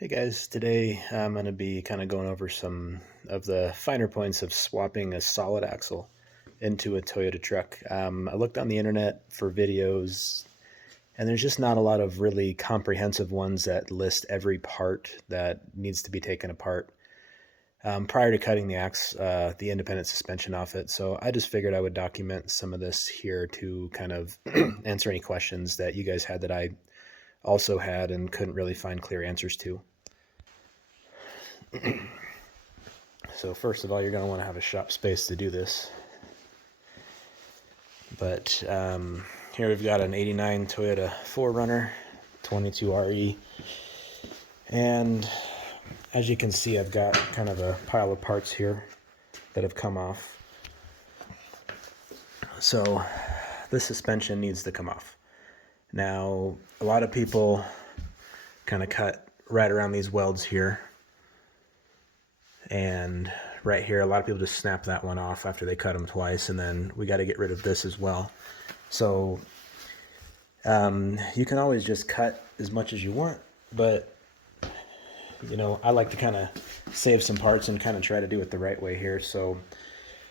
Hey guys, today I'm going to be kind of going over some of the finer points of swapping a solid axle into a Toyota truck. I looked on the internet for videos, and there's just not a lot of really comprehensive ones that list every part that needs to be taken apart prior to cutting the independent suspension off it. So I just figured I would document some of this here to kind of answer any questions that you guys had that I also had and couldn't really find clear answers to. So first of all, you're going to want to have a shop space to do this. But here we've got an 89 Toyota 4runner 22RE. And as you can see, I've got kind of a pile of parts here that have come off. So this suspension needs to come off. Now, a lot of people kind of cut right around these welds here. And right here, a lot of people just snap that one off after they cut them twice, and then we got to get rid of this as well. So you can always just cut as much as you want, but you know, I like to kind of save some parts and kind of try to do it the right way here. So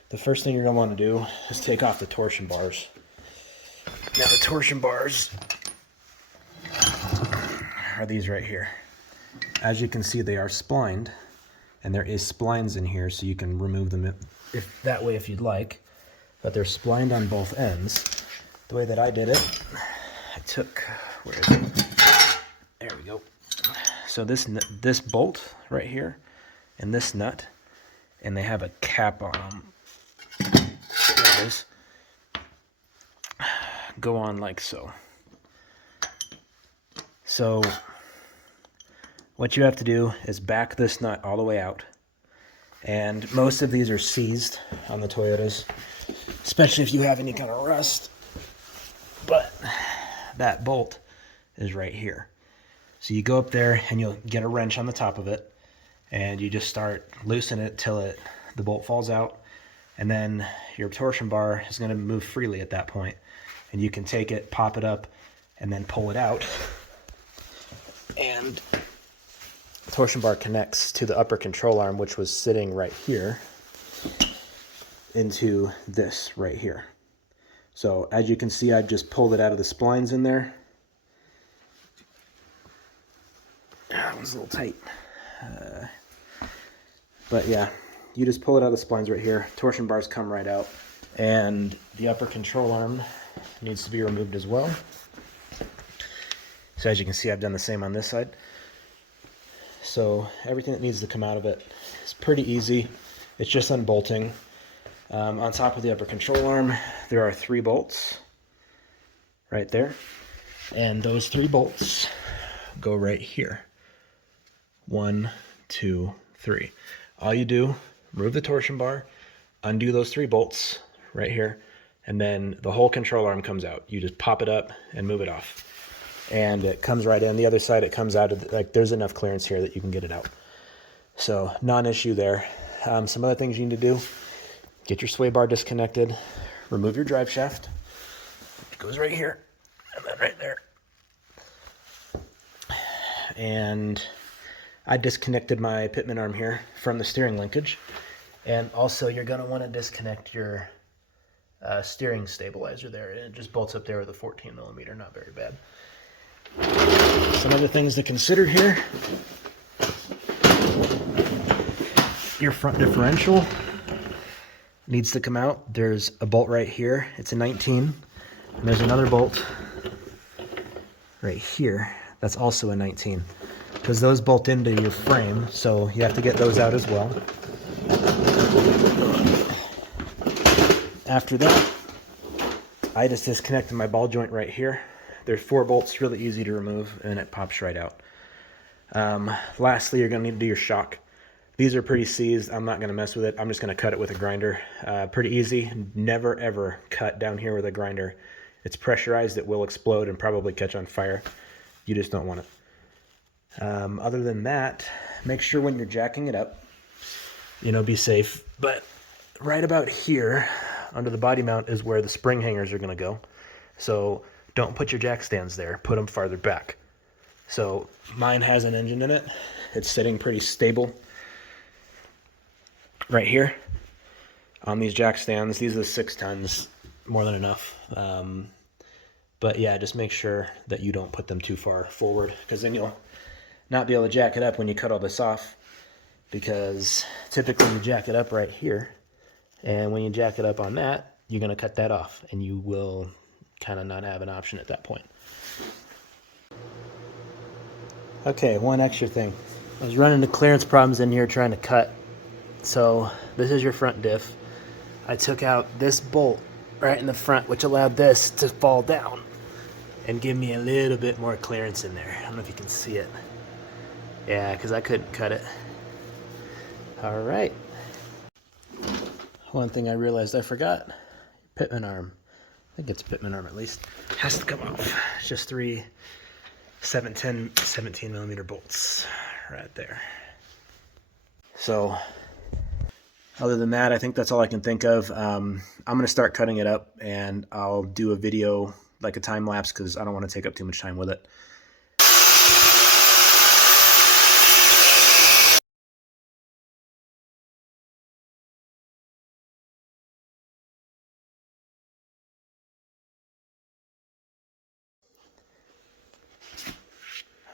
the first thing you're going to want to do is take off the torsion bars. Now the torsion bars are these right here. As you can see, they are splined. And there is splines in here, so you can remove them if you'd like. But they're splined on both ends. The way that I did it, I took, where is it? There we go. So this bolt right here, and this nut, and they have a cap on them. There it is. Go on like so. So what you have to do is back this nut all the way out. And most of these are seized on the Toyotas, especially if you have any kind of rust. But that bolt is right here. So you go up there and you'll get a wrench on the top of it, and you just start loosening it till the bolt falls out. And then your torsion bar is going to move freely at that point. And you can take it, pop it up, and then pull it out. And torsion bar connects to the upper control arm, which was sitting right here, into this right here. So as you can see, I just pulled it out of the splines in there. That one's a little tight. But yeah, you just pull it out of the splines right here. Torsion bars come right out. And the upper control arm needs to be removed as well. So as you can see, I've done the same on this side. So everything that needs to come out of it is pretty easy. It's just unbolting. On top of the upper control arm, there are 3 bolts right there. And those 3 bolts go right here. 1, 2, 3. All you do, remove the torsion bar, undo those 3 bolts right here, and then the whole control arm comes out. You just pop it up and move it off. And it comes right in. The other side, it comes out of, like, there's enough clearance here that you can get it out. So non-issue there. Some other things you need to do: get your sway bar disconnected, remove your drive shaft. It goes right here, and then right there. And I disconnected my pitman arm here from the steering linkage. And also, you're going to want to disconnect your steering stabilizer there. And it just bolts up there with a 14 millimeter, not very bad. Some other things to consider here: your front differential needs to come out. There's a bolt right here. It's a 19. And there's another bolt right here that's also a 19. Because those bolt into your frame, so you have to get those out as well. After that, I just disconnected my ball joint right here. There's 4 bolts, really easy to remove, and it pops right out. Lastly, you're going to need to do your shock. These are pretty seized. I'm not going to mess with it. I'm just going to cut it with a grinder. Pretty easy. Never, ever cut down here with a grinder. It's pressurized. It will explode and probably catch on fire. You just don't want it. Other than that, make sure when you're jacking it up, be safe. But right about here, under the body mount, is where the spring hangers are going to go. So don't put your jack stands there. Put them farther back. So mine has an engine in it, It's sitting pretty stable right here on these jack stands. These are 6 tons, more than enough. But yeah, just make sure that you don't put them too far forward, because then you'll not be able to jack it up when you cut all this off, because typically you jack it up right here, and when you jack it up on that, you're going to cut that off, and you will kind of not have an option at that point. Okay, one extra thing. I was running into clearance problems in here trying to cut. So this is your front diff. I took out this bolt right in the front, which allowed this to fall down and give me a little bit more clearance in there. I don't know if you can see it. Yeah, because I couldn't cut it. All right. One thing I realized I forgot, pitman arm. I think it's a pitman arm at least. Has to come off. It's just 3 17 millimeter bolts right there. So other than that, I think that's all I can think of. I'm going to start cutting it up, and I'll do a video, like a time lapse, because I don't want to take up too much time with it.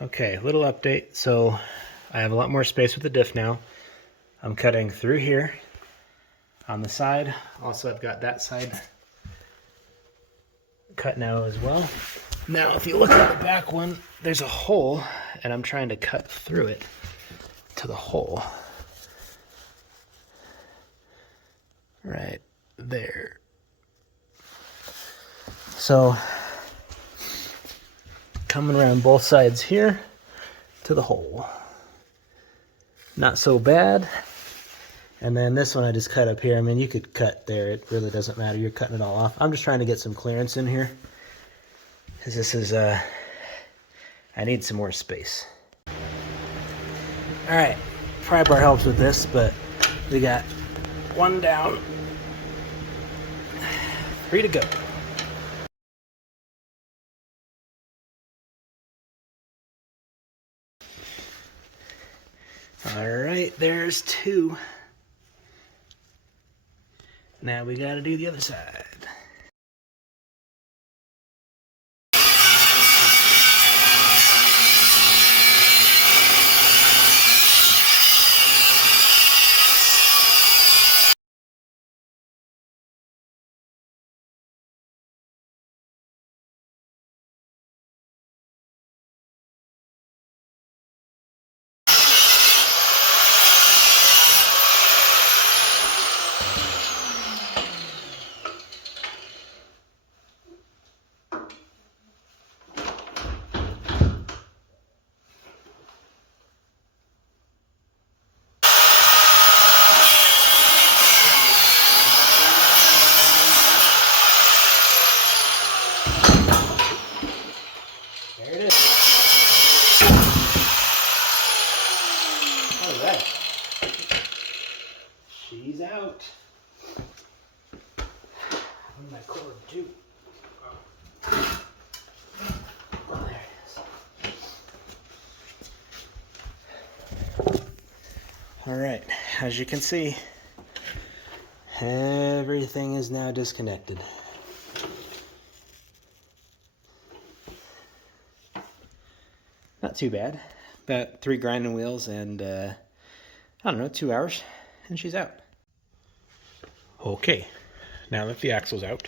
Okay, little update. So I have a lot more space with the diff now. I'm cutting through here on the side. Also, I've got that side cut now as well. Now, if you look at the back one, there's a hole, and I'm trying to cut through it to the hole. Right there. So, coming around both sides here to the hole. Not so bad. And then this one I just cut up here. I mean, you could cut there. It really doesn't matter. You're cutting it all off. I'm just trying to get some clearance in here, because this is, I need some more space. All right, pry bar helps with this, but we got 1 down, 3 to go. All right, there's 2. Now we gotta do the other side. There it is. All right. She's out. My cord too. Oh, there it is. All right, as you can see, everything is now disconnected. Not too bad. About 3 grinding wheels and, I don't know, 2 hours, and she's out. Okay, now that the axle's out,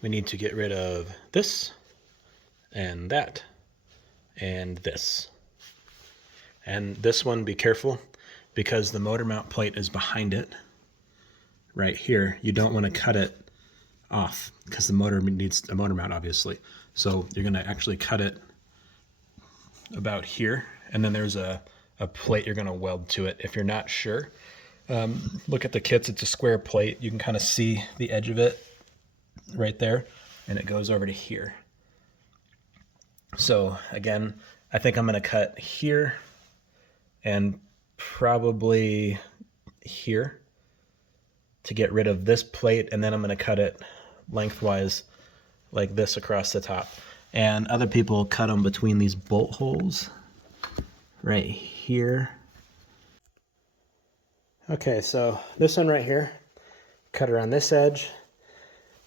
we need to get rid of this, and that, and this. And this one, be careful, because the motor mount plate is behind it, right here. You don't want to cut it off, because the motor needs a motor mount, obviously. So you're going to actually cut it about here, and then there's a plate you're going to weld to it. If you're not sure, look at the kits. It's a square plate. You can kind of see the edge of it right there, and it goes over to here. So again, I think I'm going to cut here and probably here to get rid of this plate, and then I'm going to cut it lengthwise like this across the top. And other people cut them between these bolt holes right here. Okay, so this one right here, cut around this edge.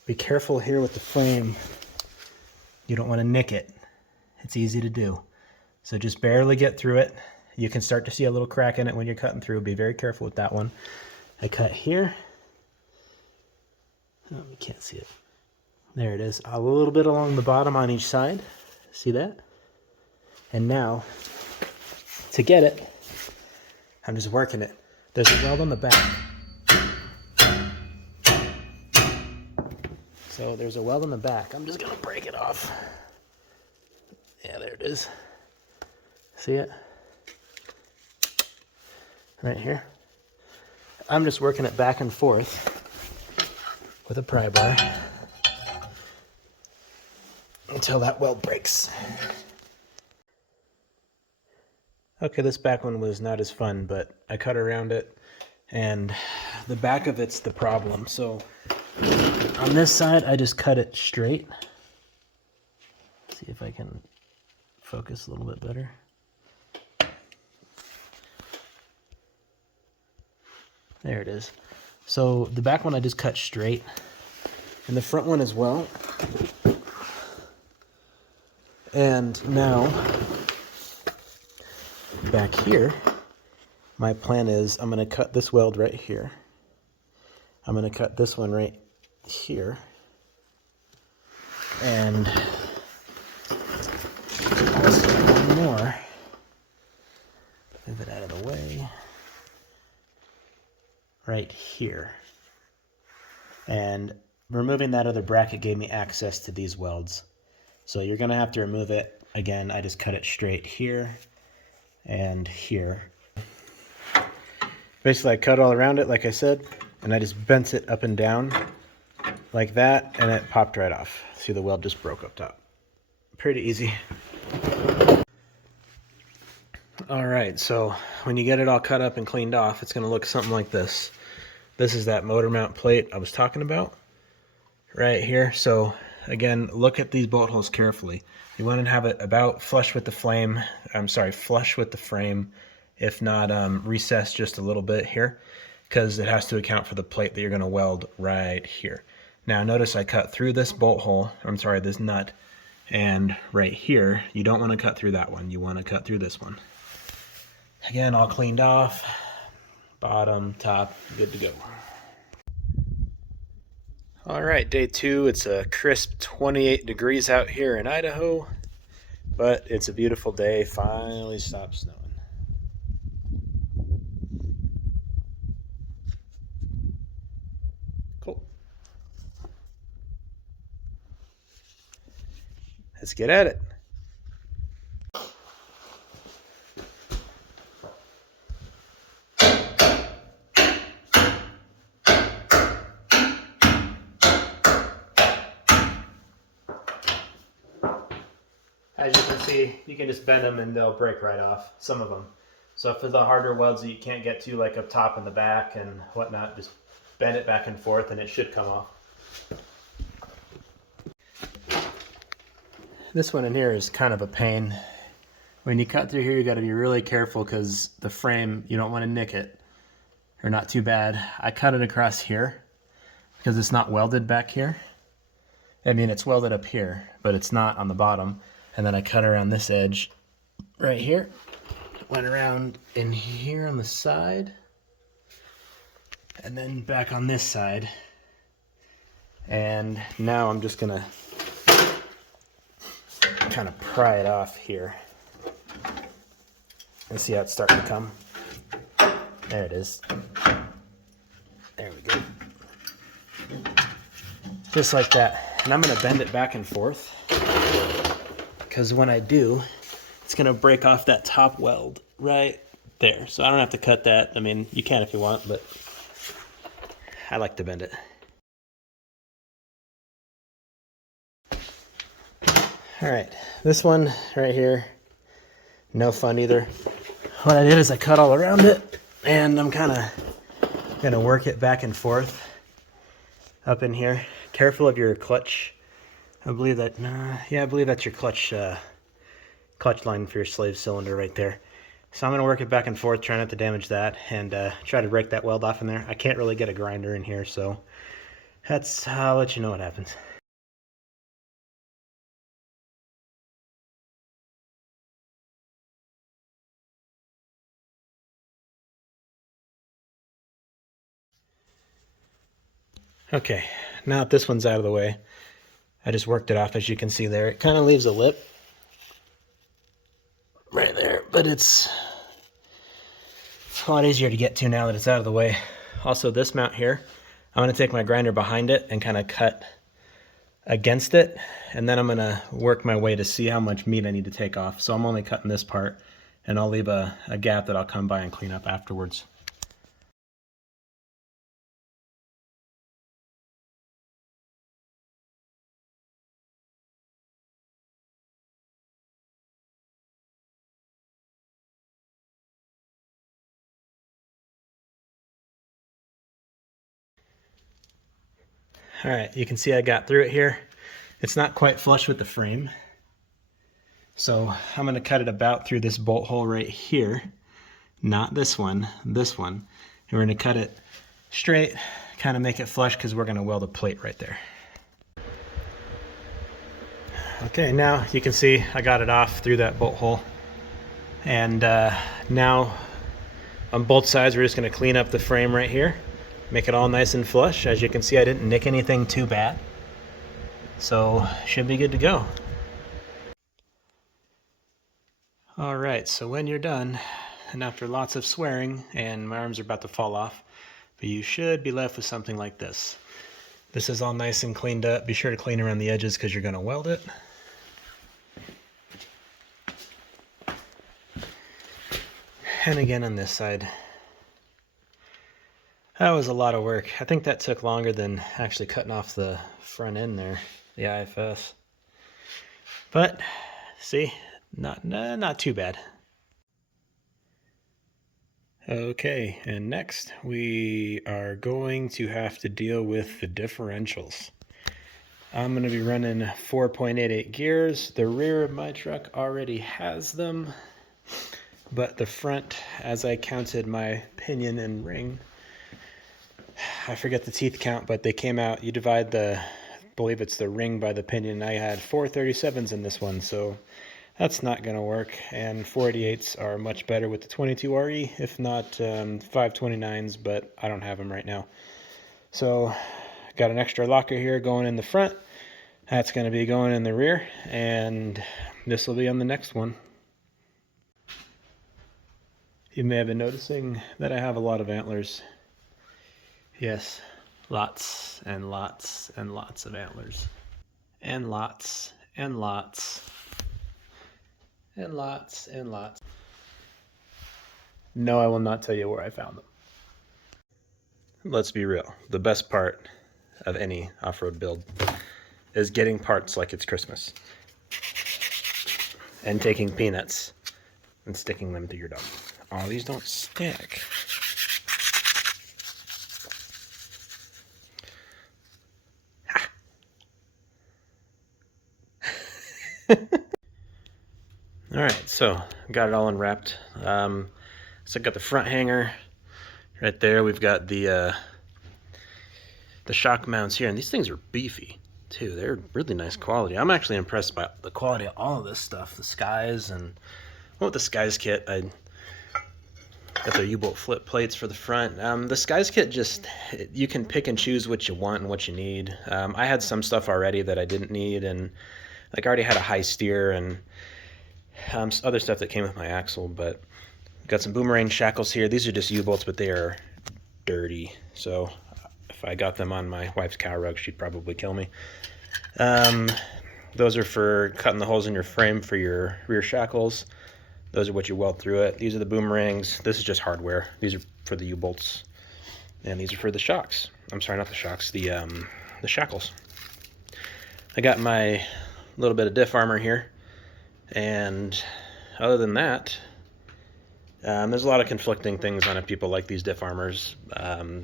Be careful here with the frame. You don't want to nick it. It's easy to do. So just barely get through it. You can start to see a little crack in it when you're cutting through. Be very careful with that one. I cut here. Oh, you can't see it. There it is. A little bit along the bottom on each side. See that? And now, to get it, I'm just working it. There's a weld on the back. So there's a weld on the back. I'm just gonna break it off. Yeah, there it is. See it? Right here. I'm just working it back and forth with a pry bar until that weld breaks. Okay, this back one was not as fun, but I cut around it, and the back of it's the problem. So on this side, I just cut it straight. See if I can focus a little bit better. There it is. So the back one I just cut straight, and the front one as well. And now, back here, my plan is I'm going to cut this weld right here. I'm going to cut this one right here. And also one more. Move it out of the way. Right here. And removing that other bracket gave me access to these welds. So you're going to have to remove it. Again, I just cut it straight here and here. Basically, I cut all around it, like I said, and I just bent it up and down like that, and it popped right off. See, the weld just broke up top. Pretty easy. All right, so when you get it all cut up and cleaned off, it's going to look something like this. This is that motor mount plate I was talking about right here. So again, look at these bolt holes carefully. You want to have it about flush with the flame. Flush with the frame, if not recessed just a little bit here, because it has to account for the plate that you're going to weld right here. Now notice I cut through this bolt hole, this nut, and right here, you don't want to cut through that one. You want to cut through this one. Again, all cleaned off, bottom, top, good to go. All right, day 2. It's a crisp 28 degrees out here in Idaho, but it's a beautiful day. Finally stopped snowing. Cool. Let's get at it. As you can see, you can just bend them and they'll break right off, some of them. So for the harder welds that you can't get to, like up top and the back and whatnot, just bend it back and forth and it should come off. This one in here is kind of a pain. When you cut through here, you got to be really careful because the frame, you don't want to nick it, or not too bad. I cut it across here because it's not welded back here. I mean, it's welded up here, but it's not on the bottom. And then I cut around this edge right here, went around in here on the side, and then back on this side. And now I'm just gonna kind of pry it off here and see how it's starting to come. There it is. There we go. Just like that. And I'm gonna bend it back and forth, because when I do, it's gonna break off that top weld right there. So I don't have to cut that. I mean, you can if you want, but I like to bend it. All right, this one right here, no fun either. What I did is I cut all around it, and I'm kind of gonna work it back and forth up in here. Careful of your clutch I believe that, yeah, I believe that's your clutch line for your slave cylinder right there. So I'm going to work it back and forth, try not to damage that, and try to break that weld off in there. I can't really get a grinder in here, so I'll let you know what happens. Okay, now that this one's out of the way, I just worked it off, as you can see there. It kind of leaves a lip right there, but it's a lot easier to get to now that it's out of the way. Also, this mount here, I'm going to take my grinder behind it and kind of cut against it, and then I'm going to work my way to see how much meat I need to take off. So I'm only cutting this part, and I'll leave a gap that I'll come by and clean up afterwards. All right, you can see I got through it here. It's not quite flush with the frame, so I'm going to cut it about through this bolt hole right here, not this one, this one. And we're going to cut it straight, kind of make it flush, because we're going to weld a plate right there. Okay, now you can see I got it off through that bolt hole. And now on both sides, we're just going to clean up the frame right here, make it all nice and flush. As you can see, I didn't nick anything too bad, so should be good to go. All right, so when you're done, and after lots of swearing, and my arms are about to fall off, but you should be left with something like this. This is all nice and cleaned up. Be sure to clean around the edges because you're going to weld it. And again on this side. That was a lot of work. I think that took longer than actually cutting off the front end there, the IFS. But see, not too bad. Okay, and next we are going to have to deal with the differentials. I'm going to be running 4.88 gears. The rear of my truck already has them, but the front, as I counted my pinion and ring, I forget the teeth count, but they came out, you divide I believe it's the ring by the pinion. I had 437s in this one, so that's not going to work. And 488s are much better with the 22RE, if not 529s, but I don't have them right now. So got an extra locker here going in the front. That's going to be going in the rear, and this will be on the next one. You may have been noticing that I have a lot of antlers. Yes, lots and lots and lots of antlers. And lots and lots and lots and lots. No, I will not tell you where I found them. Let's be real. The best part of any off-road build is getting parts like it's Christmas. And taking peanuts and sticking them to your dog. Oh, these don't stick. All right, so got it all unwrapped. So I got the front hanger right there. We've got the shock mounts here, and these things are beefy too. They're really nice quality. I'm actually impressed by the quality of all of this stuff. The Skies, and with the Skies kit, I got the U-bolt flip plates for the front. The Skies kit, just, you can pick and choose what you want and what you need. I had some stuff already that I didn't need, and like I already had a high steer and other stuff that came with my axle, but got some boomerang shackles here. These are just U-bolts, but they are dirty, so if I got them on my wife's cow rug, she'd probably kill me. Those are for cutting the holes in your frame for your rear shackles. Those are what you weld through it. These are the boomerangs. This is just hardware. These are for the U-bolts, and these are for the shocks. I'm sorry, not the shocks, the shackles. I got my little bit of diff armor here, and other than that, there's a lot of conflicting things on it. People like these diff armors.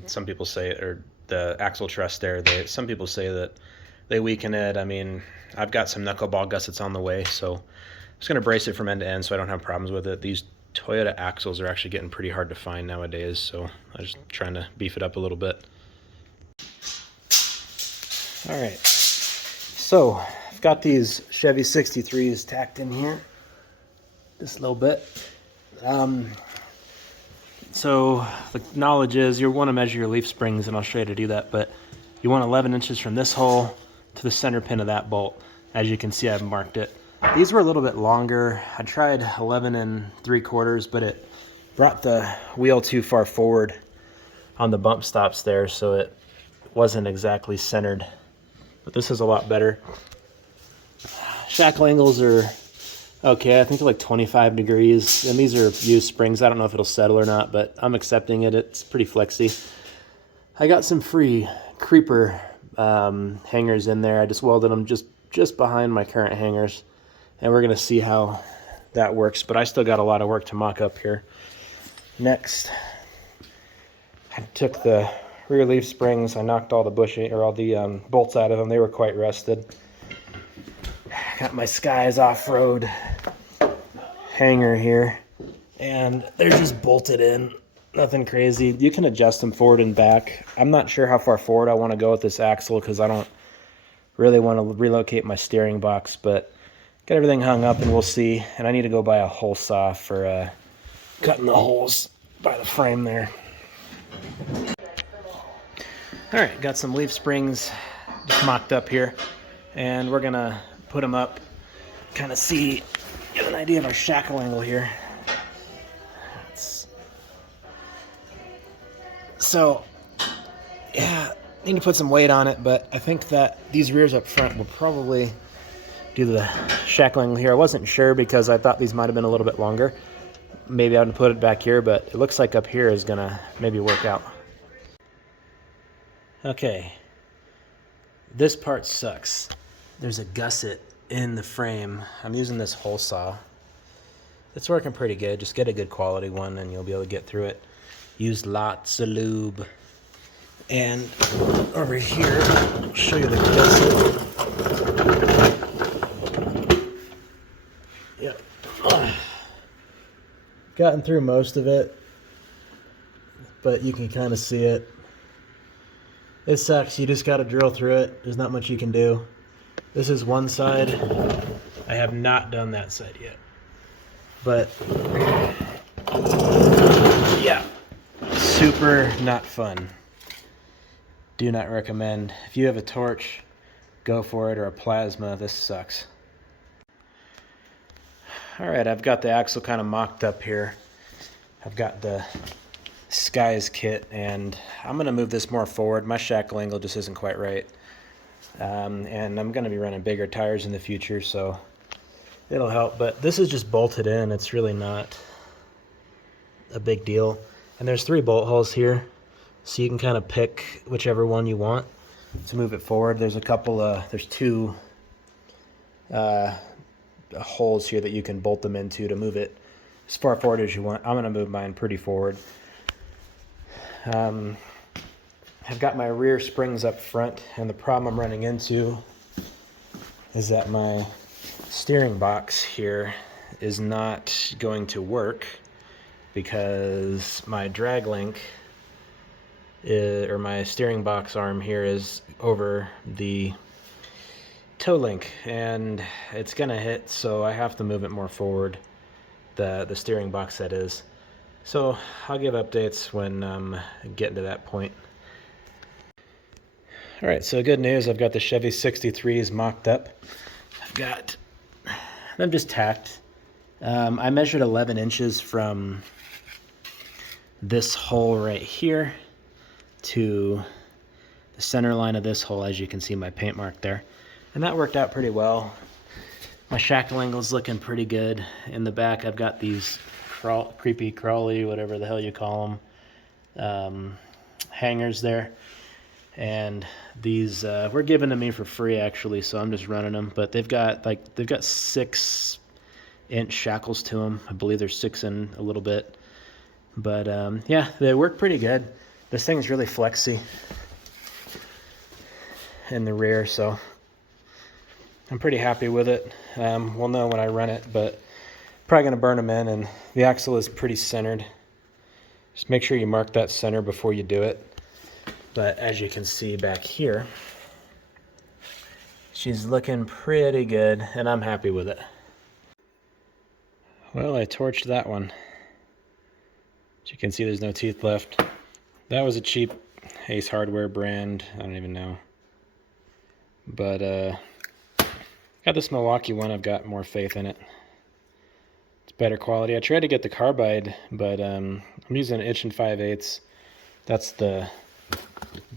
Some people say, or the axle truss there, some people say that they weaken it. I mean, I've got some knuckleball gussets on the way, so I'm just gonna brace it from end to end so I don't have problems with it. These Toyota axles are actually getting pretty hard to find nowadays, so I'm just trying to beef it up a little bit. All right, so I've got these Chevy 63s tacked in here just a little bit. So the knowledge is you want to measure your leaf springs, and I'll show you how to do that, but you want 11 inches from this hole to the center pin of that bolt. As you can see, I've marked it. These were a little bit longer. I tried 11 3/4, but it brought the wheel too far forward on the bump stops there, so it wasn't exactly centered. But this is a lot better. Shackle angles are okay, I think they're like 25 degrees, and these are used springs. I don't know if it'll settle or not, but I'm accepting it. It's pretty flexy. I got some free creeper hangers in there. I just welded them just behind my current hangers, and we're gonna see how that works, but I still got a lot of work to mock up here. Next, I took the rear leaf springs. I knocked all the bushing or all the bolts out of them. They were quite rusted. Got my Skies off-road hanger here, and they're just bolted in. Nothing crazy. You can adjust them forward and back. I'm not sure how far forward I want to go with this axle because I don't really want to relocate my steering box, but get everything hung up and we'll see. And I need to go buy a hole saw for cutting the holes by the frame there. All right, got some leaf springs just mocked up here, and we're gonna put them up, kind of get an idea of our shackle angle here. So, yeah, need to put some weight on it, but I think that these rears up front will probably do the shackle angle here. I wasn't sure because I thought these might have been a little bit longer. Maybe I would put it back here, but it looks like up here is gonna maybe work out. Okay, this part sucks. There's a gusset in the frame. I'm using this hole saw. It's working pretty good. Just get a good quality one and you'll be able to get through it. Use lots of lube. And over here, I'll show you the gusset. Yep. Gotten through most of it, but you can kind of see it. It sucks. You just got to drill through it. There's not much you can do. This is one side. I have not done that side yet. But yeah, super not fun. Do not recommend. If you have a torch, go for it, or a plasma. This sucks. All right, I've got the axle kind of mocked up here. I've got the Skies kit, and I'm going to move this more forward. My shackle angle just isn't quite right. And I'm going to be running bigger tires in the future, so it'll help. But this is just bolted in. It's really not a big deal. And there's 3 bolt holes here, so you can kind of pick whichever one you want to move it forward. There's a couple, there's 2 holes here that you can bolt them into to move it as far forward as you want. I'm going to move mine pretty forward. I've got my rear springs up front, and the problem I'm running into is that my steering box here is not going to work because my drag link or my steering box arm here is over the toe link, and it's gonna hit, so I have to move it more forward, the steering box that is. So I'll give updates when I'm getting to that point. All right, so good news, I've got the Chevy 63s mocked up. I've got them just tacked. I measured 11 inches from this hole right here to the center line of this hole, as you can see my paint mark there. And that worked out pretty well. My shackle angle's looking pretty good. In the back, I've got these creepy crawly, whatever the hell you call them, hangers there. And these were given to me for free, actually, so I'm just running them. But they've got 6-inch shackles to them. I believe they're 6 and a little bit. But yeah, they work pretty good. This thing's really flexy in the rear, so I'm pretty happy with it. We'll know when I run it, but probably going to burn them in, and the axle is pretty centered. Just make sure you mark that center before you do it. But as you can see back here, she's looking pretty good, and I'm happy with it. Well, I torched that one. As you can see, there's no teeth left. That was a cheap Ace Hardware brand. I don't even know. But got this Milwaukee one. I've got more faith in it. It's better quality. I tried to get the carbide, but I'm using an 1 5/8. That's the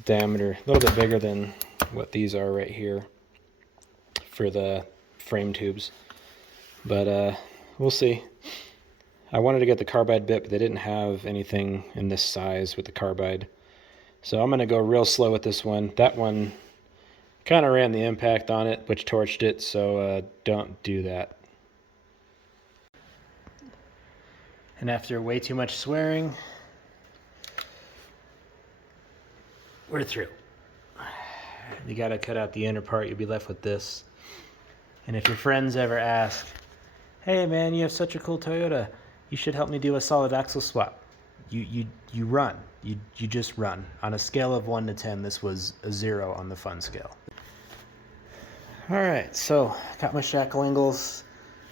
diameter, a little bit bigger than what these are right here for the frame tubes. But we'll see. I wanted to get the carbide bit, but they didn't have anything in this size with the carbide. So I'm going to go real slow with this one. That one kind of ran the impact on it, which torched it, so don't do that. And after way too much swearing, we're through. You got to cut out the inner part, you'll be left with this. And if your friends ever ask, hey man, you have such a cool Toyota, you should help me do a solid axle swap. You run. You just run. On a scale of 1 to 10, this was a 0 on the fun scale. Alright, so got my shackle angles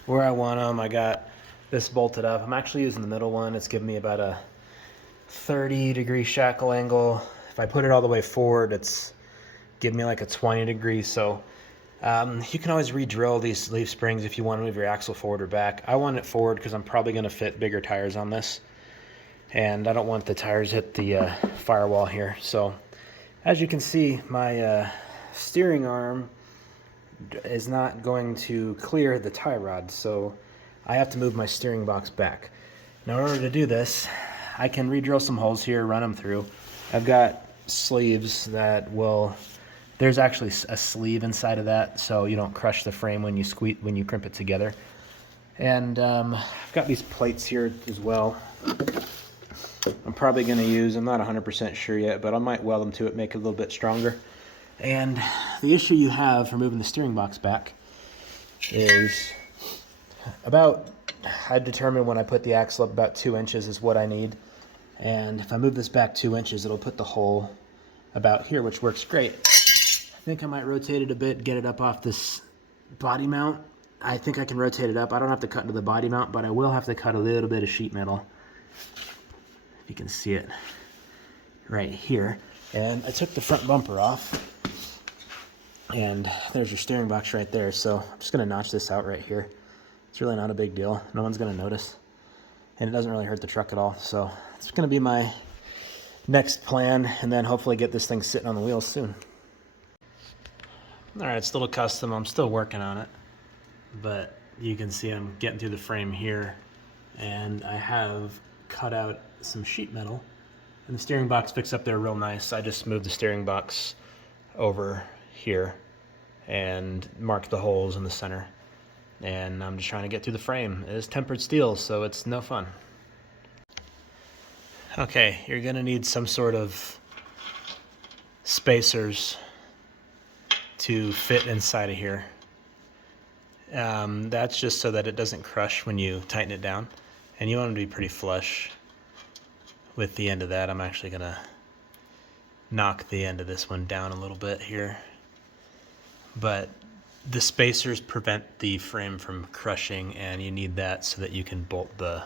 where I want them. I got this bolted up. I'm actually using the middle one. It's giving me about a 30-degree shackle angle. If I put it all the way forward, it's giving me like a 20 degree. So you can always re-drill these leaf springs if you want to move your axle forward or back. I want it forward because I'm probably going to fit bigger tires on this. And I don't want the tires hit the firewall here. So as you can see, my steering arm is not going to clear the tie rod, so I have to move my steering box back. Now in order to do this, I can re-drill some holes here, run them through. I've got sleeves that will, there's actually a sleeve inside of that so you don't crush the frame when you crimp it together. And I've got these plates here as well. I'm probably going to use, I'm not 100% sure yet, but I might weld them to it, make it a little bit stronger. And the issue you have for moving the steering box back is I determined when I put the axle up about 2 inches is what I need. And if I move this back 2 inches, it'll put the hole about here, which works great. I think I might rotate it a bit, get it up off this body mount. I think I can rotate it up. I don't have to cut into the body mount, but I will have to cut a little bit of sheet metal. If you can see it right here. And I took the front bumper off. And there's your steering box right there. So I'm just going to notch this out right here. It's really not a big deal. No one's going to notice. And it doesn't really hurt the truck at all. So it's going to be my next plan. And then hopefully get this thing sitting on the wheels soon. Alright, it's a little custom. I'm still working on it. But you can see I'm getting through the frame here. And I have cut out some sheet metal. And the steering box fits up there real nice. I just moved the steering box over here and mark the holes in the center, and I'm just trying to get through the frame. It is tempered steel, so it's no fun. Okay, you're gonna need some sort of spacers to fit inside of here. That's just so that it doesn't crush when you tighten it down, and you want them to be pretty flush with the end of that. I'm actually gonna knock the end of this one down a little bit here. But the spacers prevent the frame from crushing, and you need that so that you can bolt the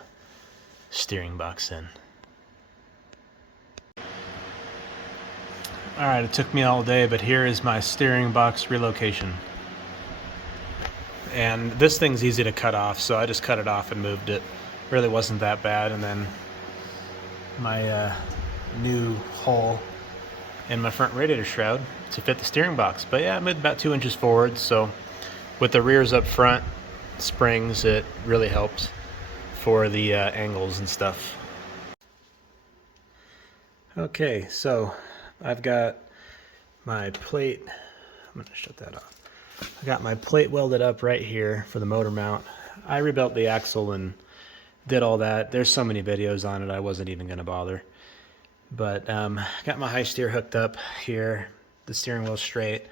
steering box in. Alright, it took me all day, but here is my steering box relocation. And this thing's easy to cut off, so I just cut it off and moved it. Really wasn't that bad. And then my new hole in my front radiator shroud to fit the steering box. But yeah, I moved about 2 inches forward, so with the rears up front springs, it really helps for the angles and stuff. Okay, so I've got my plate, I'm gonna shut that off. I got my plate welded up right here for the motor mount. I rebuilt the axle and did all that. There's so many videos on it, I wasn't even gonna bother. But got my high steer hooked up here, the steering wheel straight.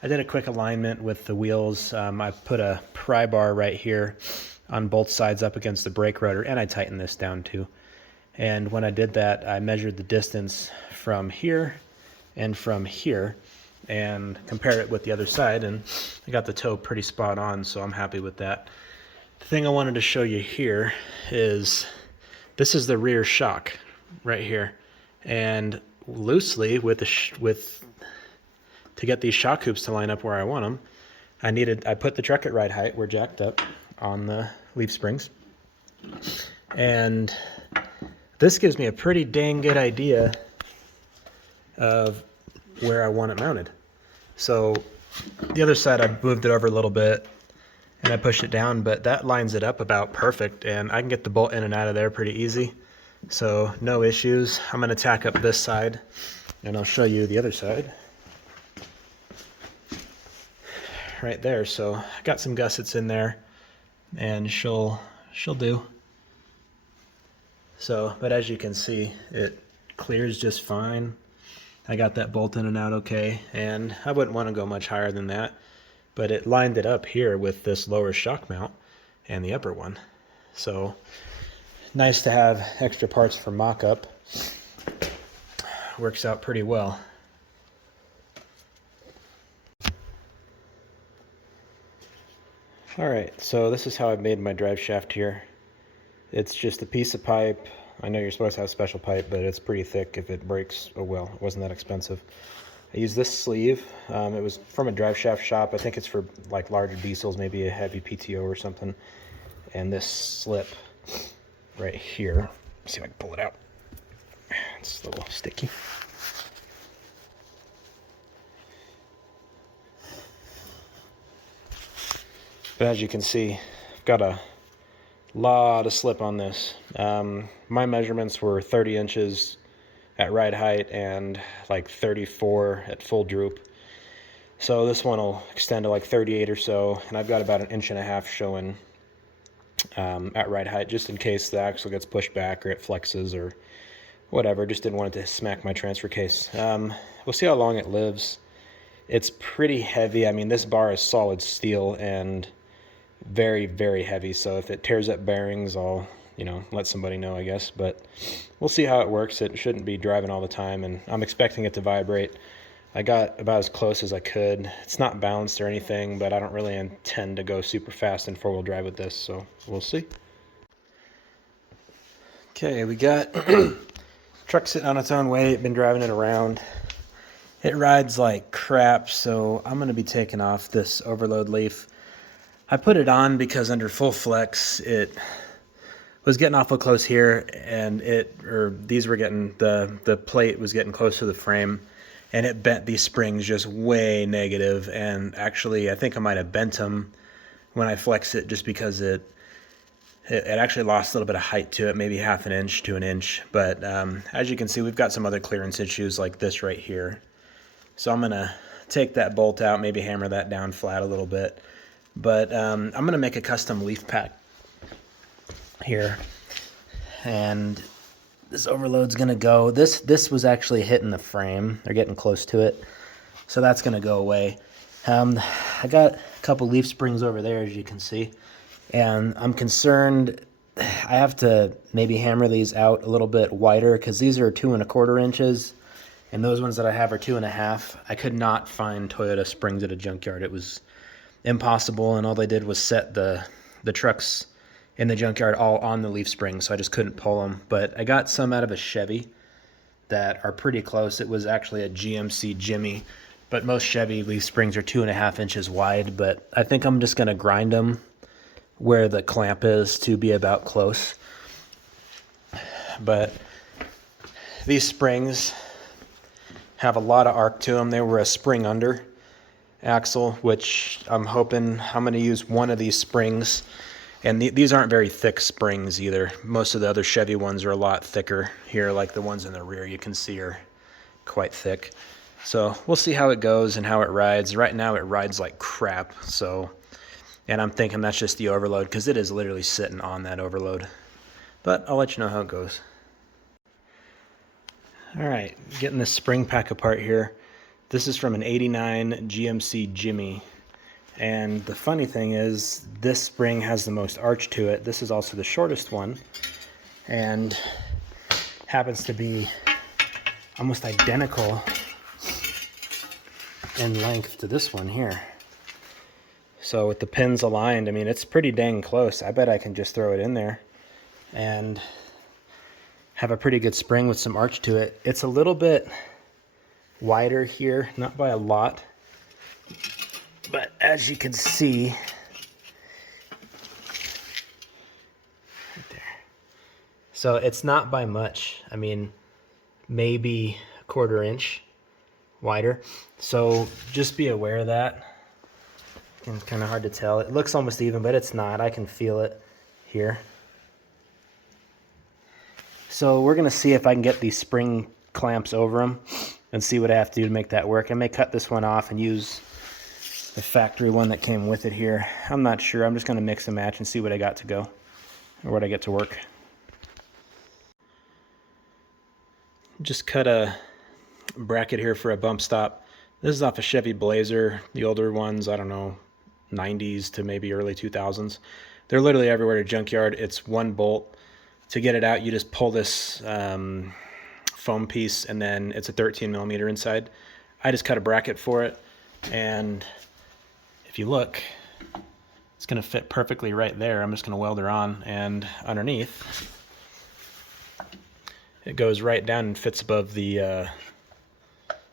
I did a quick alignment with the wheels. I put a pry bar right here on both sides up against the brake rotor, and I tightened this down too. And when I did that, I measured the distance from here and from here and compared it with the other side, and I got the toe pretty spot on, so I'm happy with that. The thing I wanted to show you here is this is the rear shock right here, and loosely with to get these shock hoops to line up where I want them, I put the truck at ride height. We're jacked up on the leaf springs, and this gives me a pretty dang good idea of where I want it mounted. So the other side, I moved it over a little bit and I pushed it down, but that lines it up about perfect, and I can get the bolt in and out of there pretty easy. So no issues. I'm going to tack up this side and I'll show you the other side right there. So I got some gussets in there and she'll do. So, but as you can see, it clears just fine. I got that bolt in and out okay, and I wouldn't want to go much higher than that, but it lined it up here with this lower shock mount and the upper one. So nice to have extra parts for mock-up. Works out pretty well. Alright, so this is how I've made my drive shaft here. It's just a piece of pipe. I know you're supposed to have special pipe, but it's pretty thick. If it breaks, oh well, it wasn't that expensive. I use this sleeve. It was from a drive shaft shop. I think it's for like larger diesels, maybe a heavy PTO or something. And this slip right here. Let's see if I can pull it out. It's a little sticky. But as you can see, I've got a lot of slip on this. My measurements were 30 inches at ride height and like 34 at full droop. So this one will extend to like 38 or so, and I've got about 1.5 inches showing at ride height, just in case the axle gets pushed back or it flexes or whatever. Just didn't want it to smack my transfer case. We'll see how long it lives. It's pretty heavy. I mean, this bar is solid steel and very, very heavy, so if it tears up bearings, I'll, let somebody know, I guess. But we'll see how it works. It shouldn't be driving all the time, and I'm expecting it to vibrate. I got about as close as I could. It's not balanced or anything, but I don't really intend to go super fast in four-wheel drive with this, so we'll see. Okay, we got truck sitting on its own weight. Been driving it around. It rides like crap, so I'm going to be taking off this overload leaf. I put it on because under full flex, it was getting awful close here, and these were getting, the plate was getting close to the frame, and it bent these springs just way negative. And actually, I think I might have bent them when I flexed it, just because it actually lost a little bit of height to it, maybe 1/2 inch to 1 inch. But as you can see, we've got some other clearance issues like this right here. So I'm gonna take that bolt out, maybe hammer that down flat a little bit. But I'm going to make a custom leaf pack here, and this overload's going to go. This was actually hitting the frame. They're getting close to it, so that's going to go away. I got a couple leaf springs over there, as you can see, and I'm concerned I have to maybe hammer these out a little bit wider, because these are 2 1/4 inches, and those ones that I have are 2.5. I could not find Toyota springs at a junkyard. It was impossible, and all they did was set the trucks in the junkyard all on the leaf springs, so I just couldn't pull them. But I got some out of a Chevy that are pretty close. It was actually a GMC Jimmy, but most Chevy leaf springs are 2.5 inches wide. But I think I'm just going to grind them where the clamp is to be about close. But these springs have a lot of arc to them. They were a spring under axle, which I'm hoping I'm going to use one of these springs. And these aren't very thick springs either. Most of the other Chevy ones are a lot thicker here, like the ones in the rear you can see are quite thick. So we'll see how it goes and how it rides. Right now it rides like crap, and I'm thinking that's just the overload, because it is literally sitting on that overload. But I'll let you know how it goes. Alright, getting this spring pack apart here. This is from an 89 GMC Jimmy. And the funny thing is, this spring has the most arch to it. This is also the shortest one, and happens to be almost identical in length to this one here. So with the pins aligned, I mean, it's pretty dang close. I bet I can just throw it in there and have a pretty good spring with some arch to it. It's a little bit wider here, not by a lot, but as you can see, right there. So it's not by much. I mean, maybe a 1/4 inch wider. So just be aware of that. It's kind of hard to tell. It looks almost even, but it's not. I can feel it here. So we're gonna see if I can get these spring clamps over them and see what I have to do to make that work. I may cut this one off and use the factory one that came with it here. I'm not sure. I'm just going to mix and match and see what I got to go, or what I get to work. Just cut a bracket here for a bump stop. This is off a Chevy Blazer, the older ones, I don't know, 90s to maybe early 2000s. They're literally everywhere at a junkyard. It's one bolt. To get it out, you just pull this foam piece, and then it's a 13 millimeter inside. I just cut a bracket for it, and if you look, it's going to fit perfectly right there. I'm just going to weld her on, and underneath it goes right down and fits above the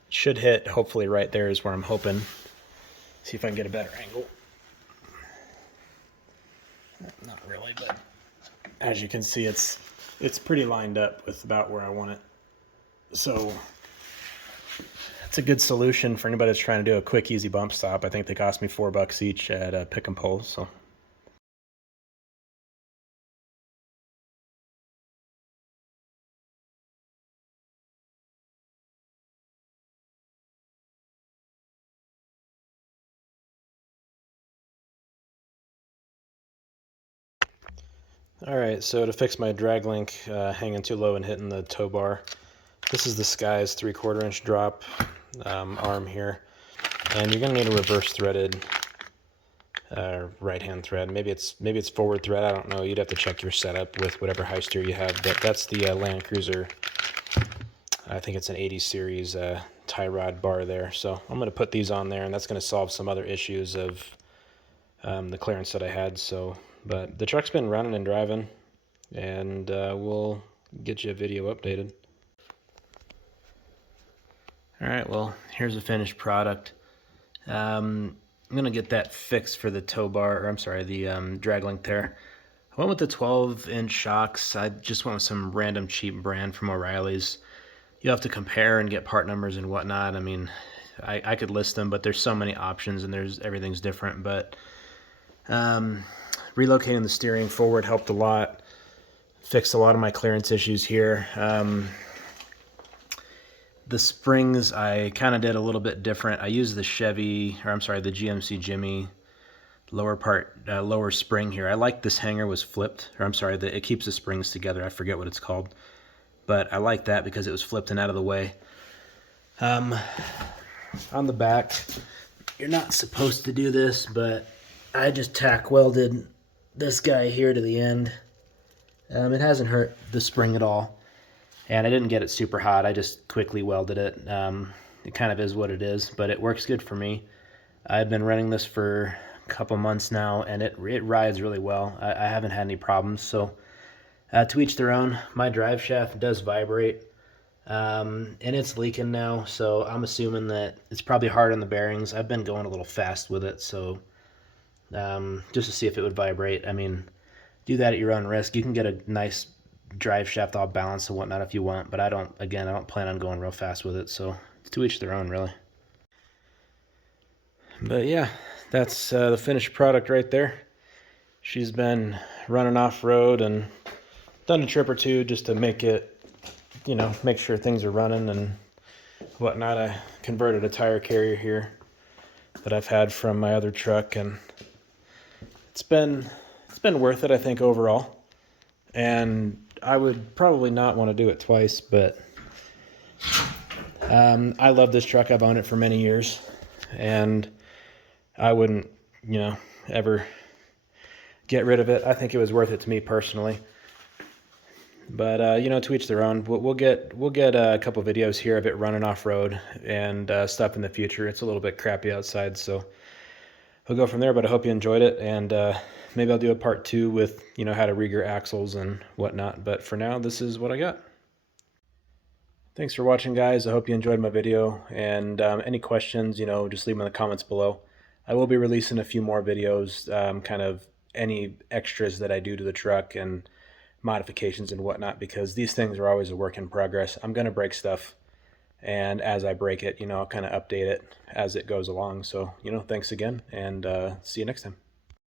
should hit, hopefully right there is where I'm hoping. See if I can get a better angle. Not really, but as you can see, it's pretty lined up with about where I want it. So it's a good solution for anybody that's trying to do a quick, easy bump stop. I think they cost me $4 each at Pick and Pull. So. All right, so to fix my drag link hanging too low and hitting the tow bar, this is the Sky's 3/4 inch drop arm here, and you're gonna need a reverse threaded right hand thread. Maybe it's forward thread. I don't know. You'd have to check your setup with whatever high steer you have. But that's the Land Cruiser. I think it's an 80 series tie rod bar there. So I'm gonna put these on there, and that's gonna solve some other issues of the clearance that I had. So. But the truck's been running and driving, and we'll get you a video updated. All right, well, here's the finished product. I'm gonna get that fixed for the tow bar, or I'm sorry, the drag link there. I went with the 12-inch shocks. I just went with some random cheap brand from O'Reilly's. You have to compare and get part numbers and whatnot. I mean, I could list them, but there's so many options, and everything's different. But relocating the steering forward helped a lot. Fixed a lot of my clearance issues here. The springs I kind of did a little bit different. I used the GMC Jimmy lower spring here. I like this hanger was flipped, or I'm sorry, it keeps the springs together. I forget what it's called, but I like that because it was flipped and out of the way. On the back, you're not supposed to do this, but I just tack welded this guy here to the end. It hasn't hurt the spring at all, and I didn't get it super hot. I just quickly welded it. It kind of is what it is, but it works good for me. I've been running this for a couple months now, and it rides really well. I haven't had any problems. So to each their own. My drive shaft does vibrate, and it's leaking now, so I'm assuming that it's probably hard on the bearings. I've been going a little fast with it, so just to see if it would vibrate. I mean, do that at your own risk. You can get a nice drive shaft all balanced and whatnot if you want, but I don't plan on going real fast with it, so it's to each their own, really. But yeah, that's the finished product right there. She's been running off-road and done a trip or two just to make it, make sure things are running and whatnot. I converted a tire carrier here that I've had from my other truck, and it's been worth it, I think, overall. And I would probably not want to do it twice, but I love this truck. I've owned it for many years, and I wouldn't, ever get rid of it. I think it was worth it to me personally. But to each their own. We'll get a couple videos here of it running off road and stuff in the future. It's a little bit crappy outside, so we'll go from there. But I hope you enjoyed it, and maybe I'll do a part 2 with how to regear axles and whatnot. But for now, this is what I got. Thanks for watching, guys. I hope you enjoyed my video, and any questions, just leave them in the comments below. I will be releasing a few more videos, kind of any extras that I do to the truck and modifications and whatnot, because these things are always a work in progress. I'm going to break stuff, and as I break it, I'll kind of update it as it goes along. So, thanks again, and see you next time.